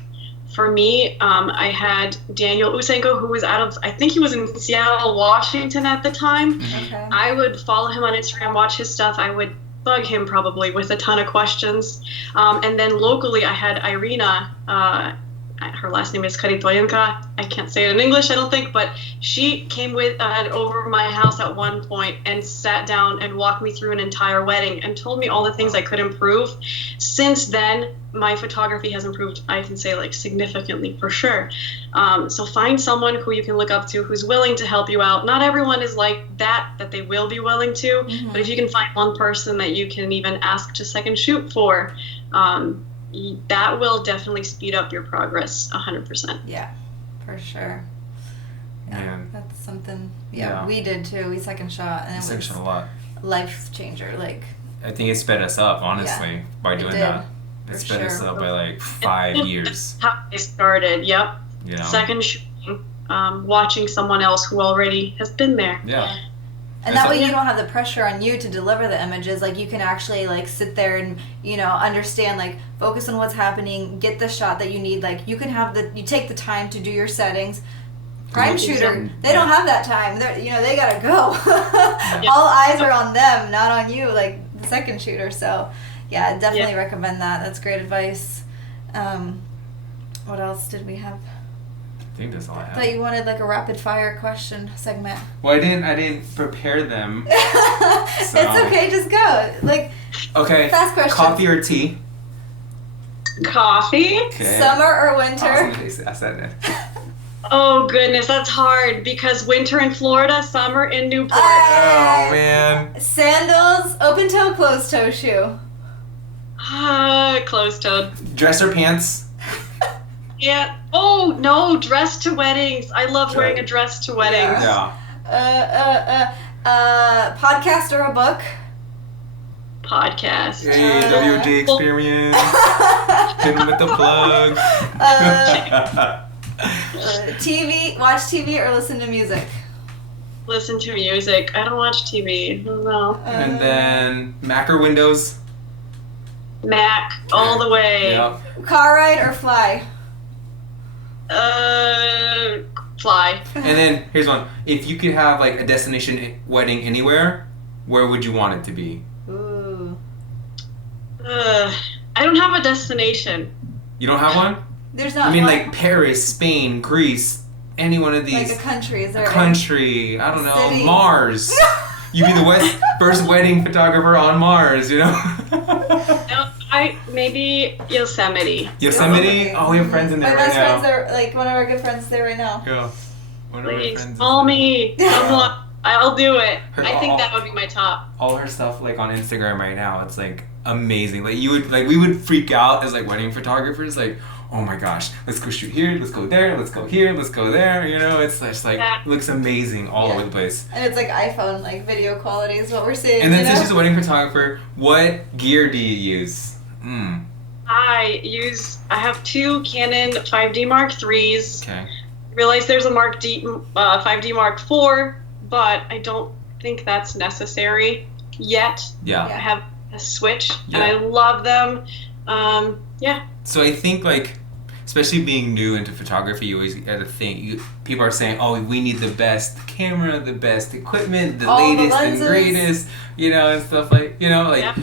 For me, I had Daniel Usenko, who was I think he was in Seattle, Washington at the time. Okay. I would follow him on Instagram, watch his stuff. I would bug him probably with a ton of questions. And then locally, I had Irina. Her last name is Karitoyenka. I can't say it in English, I don't think, but she came over my house at one point and sat down and walked me through an entire wedding and told me all the things I could improve. Since then, my photography has improved, I can say, like, significantly for sure. So find someone who you can look up to, who's willing to help you out. Not everyone is like that they will be willing to, but if you can find one person that you can even ask to second shoot for, that will definitely speed up your progress 100%. Yeah, for sure. Yeah, Man. that's something. Yeah. We did too. We second shot, and it was a lot. life changer. Like, I think it sped us up, honestly, by doing did, that. It for sped us sure. up by like 5 years. That's how I started. Yep. You know? Second shooting, watching someone else who already has been there. Yeah. and that way you don't have the pressure on you to deliver the images. Like, you can actually like sit there and understand, like, focus on what's happening, get the shot that you need. Like, you can have you take the time to do your settings. Prime shooter, they don't have that time. They gotta go. All eyes are on them, not on you, like the second shooter. So, yeah, definitely recommend that. That's great advice. What else did we have? I think that's all I I have. thought you wanted like a rapid fire question segment. Well, I didn't prepare them. It's okay, just go. Like, Okay. fast questions. Coffee or tea? Coffee? Okay. Summer or winter? I said it. Oh goodness, that's hard because winter in Florida, summer in Newport. Oh, man. Sandals, open toe, closed toe shoe. Closed-toed. Dress or pants? Yeah. Oh no, dress to weddings. I love wearing a dress to weddings. Yeah. Podcast or a book? Podcast. Hey, WJ experience. Hit him with the plug. TV, watch TV or listen to music? Listen to music. I don't watch TV. I don't know. And then Mac or Windows? Mac all the way. Yep. Car ride or fly? Fly. And then here's one. If you could have like a destination wedding anywhere, where would you want it to be? Ooh. I don't have a destination. You don't have one? There's not I mean, one, like Paris, Spain, Greece, any one of these. like a country. Is there A country, I don't know, City. Mars. You'd be the first wedding photographer on Mars, you know? No, maybe Yosemite. Yosemite? Oh, we have friends in there My right best now. friends are, like, one of our good friends is there right now. Yeah. One of my Please friends is call there. me. Someone. I'll do it. Her- I think that would be my top. All her stuff like on Instagram right now, it's like amazing. Like we would freak out as like wedding photographers, like, oh my gosh, let's go shoot here, let's go there, let's go here, let's go there. You know, it's just like Yeah. looks amazing all over the place. And it's like iPhone, like, video quality is what we're seeing. And then you since know? she's a wedding photographer, what gear do you use? I have two Canon 5D Mark IIIs. Okay. Realize there's a 5D Mark IV, but I don't think that's necessary yet. Yeah. I have a Switch, Yeah. and I love them. Yeah. So I think like, especially being new into photography, you always got to think. People are saying, "Oh, we need the best camera, the best equipment, the All the latest and lenses. greatest," and stuff like Yeah.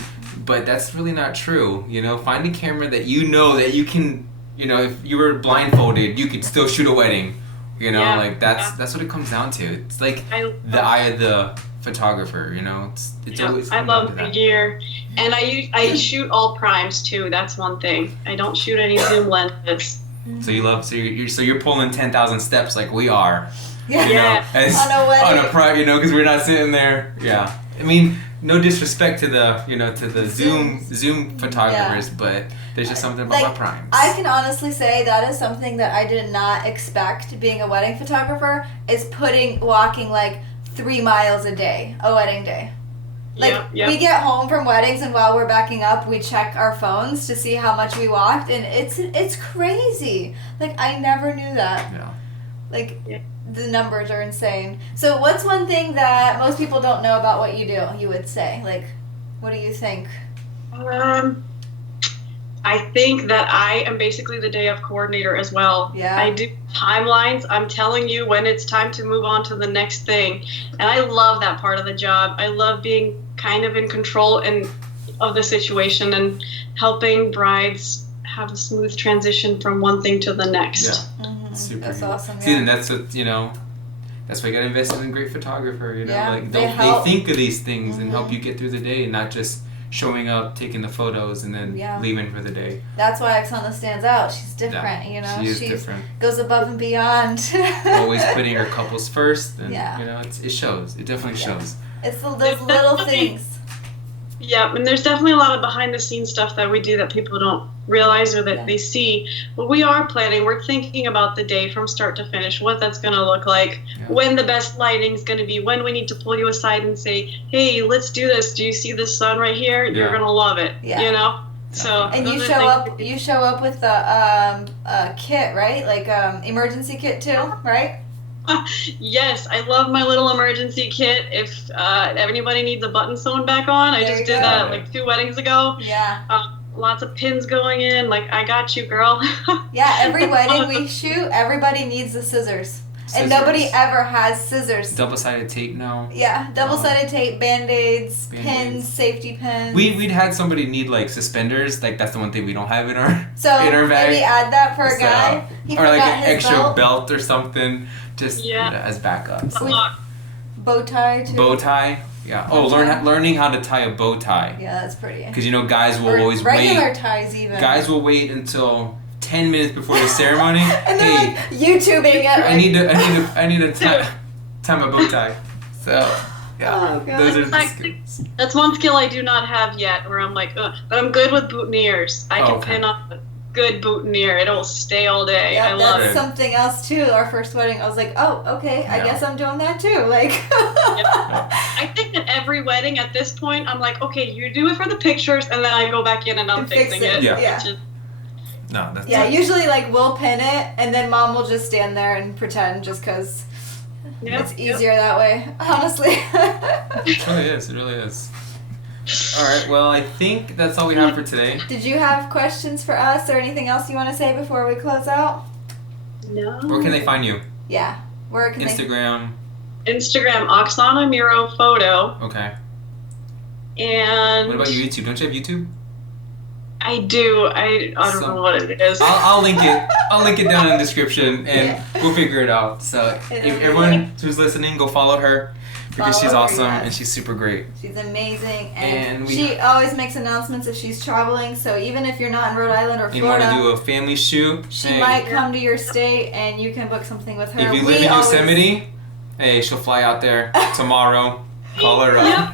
But that's really not true. Find a camera that you know that you can. If you were blindfolded, you could still shoot a wedding, You know, Yeah. like that's what it comes down to. It's like the eye of the photographer. You know, it's always. I comes down love to the that. gear, and I shoot all primes too. That's one thing. I don't shoot any zoom lenses. So you're pulling 10,000 steps like we are. Yeah. You know, as, On a wedding. on a prime, you know, because we're not sitting there. Yeah. I mean, no disrespect to the Zoom photographers, but there's just something about Like, my primes. I can honestly say that is something that I did not expect being a wedding photographer, is walking like 3 miles a day, a wedding day. Like, we get home from weddings, and while we're backing up, we check our phones to see how much we walked, and it's crazy. Like, I never knew that. Yeah. Like, the numbers are insane. So what's one thing that most people don't know about what you do, you would say? Like, what do you think? I think that I am basically the day of coordinator as well. Yeah. I do timelines. I'm telling you when it's time to move on to the next thing. And I love that part of the job. I love being kind of in control of the situation and helping brides have a smooth transition from one thing to the next. Yeah. Mm-hmm. Super That's cool. awesome. See, Yeah. and that's what, you know, that's why you gotta invest in a great photographer, you know? Yeah, Like they they help. think of these things and help Mhm. you get through the day, and not just showing up, taking the photos, and then Yeah. leaving for the day. That's why Oksana stands out. She's different, Yeah, you know. she is She different. goes above and beyond. Always putting her couples first, and Yeah. you know, it shows. It definitely Yeah. shows. It's those little things. Yeah, and there's definitely a lot of behind the scenes stuff that we do that people don't realize or that they see. But we are planning, we're thinking about the day from start to finish, what that's going to look like, when the best lighting's going to be, when we need to pull you aside and say, hey, let's do this. Do you see this sun right here? You're going to love it, you know? So, And you show up with a kit, right? Like emergency kit too, right? Yes, I love my little emergency kit. If anybody needs a button sewn back on, I just did that like 2 weddings ago. Yeah. Lots of pins going in. Like, I got you, girl. Yeah, every wedding we shoot, everybody needs the scissors. And nobody ever has scissors. Double-sided tape now. Yeah, double-sided tape, Band-Aids, pins, safety pins. We'd had somebody need like suspenders. Like that's the one thing we don't have in our so in our bag. maybe add that for a guy. He or like forgot an his extra belt. belt or something, just you know, as backup. So. Bow tie too. Bow tie. Yeah. Oh, learning how to tie a bow tie. Yeah, that's pretty. Because you know, guys will Or always regular wait. ties even. Guys will wait until 10 minutes before the ceremony. And they're like YouTubing it. I need to tie my bow tie. So yeah, Oh, God. those are the skills. That's one skill I do not have yet, where I'm like, ugh. But I'm good with boutonnieres. I can pin up a good boutonniere. It'll stay all day. Yeah, I love that's it. something else too. Our first wedding, I was like, oh, okay, I guess I'm doing that too. Like, I think at every wedding at this point, I'm like, okay, you do it for the pictures, and then I go back in and I'm fixing it. Yeah. Which is- No, that's yeah, usually like we'll pin it, and then mom will just stand there and pretend, just because it's easier that way. Honestly. It really is. It really is. All right. Well, I think that's all we have for today. Did you have questions for us or anything else you want to say before we close out? No. Where can they find you? Yeah. Where can Instagram. Instagram, Oksana Miro Photo. Okay. And What about YouTube? Don't you have YouTube? I do. I don't know what it is. I'll link it. I'll link it down in the description, and we'll figure it out. So if everyone who's listening, go follow her because she's awesome and she's super great. She's amazing, And she always makes announcements if she's traveling. So even if you're not in Rhode Island or You want Florida, to do a family shoot? she might come to your state, and you can book something with her. If you live in Yosemite, hey, she'll fly out there tomorrow. Call her up.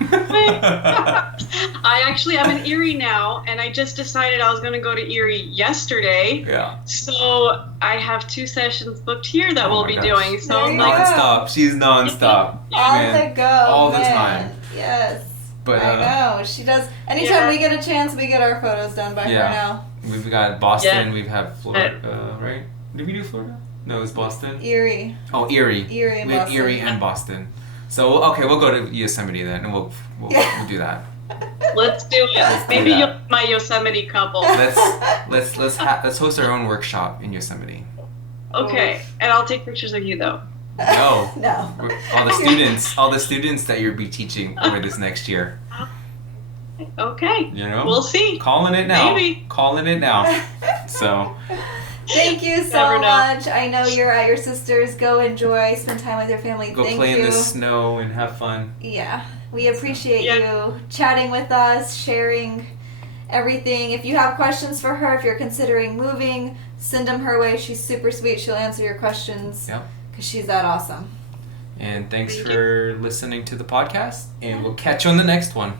I actually am in Erie now, and I just decided I was going to go to Erie yesterday. Yeah. So I have 2 sessions booked here that we'll be doing. So There I'm you like, go. Non-stop. She's non-stop. On the go. All the man. time. Yes. But I know. She does. Anytime we get a chance, we get our photos done by her now. We've got Boston. We've had Florida, right? Did we do Florida? No, it was Boston. Erie. Oh, Erie. Erie and we had Boston. Erie and Boston. So okay, we'll go to Yosemite then, and we'll do that. let's do it. Maybe you'll be my Yosemite couple. Let's host our own workshop in Yosemite. Okay, and I'll take pictures of you though. No. No. All the students that you'll be teaching over this next year. Okay. You know. We'll see. Calling it now. Maybe. Calling it now. So. Thank you so much. I know you're at your sister's. Go enjoy, spend time with your family. Go play in the snow and have fun. Yeah, we appreciate you chatting with us, sharing everything. If you have questions for her, if you're considering moving, send them her way. She's super sweet. She'll answer your questions. Yep. Because she's that awesome. And thanks for listening to the podcast. And we'll catch you on the next one.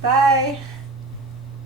Bye.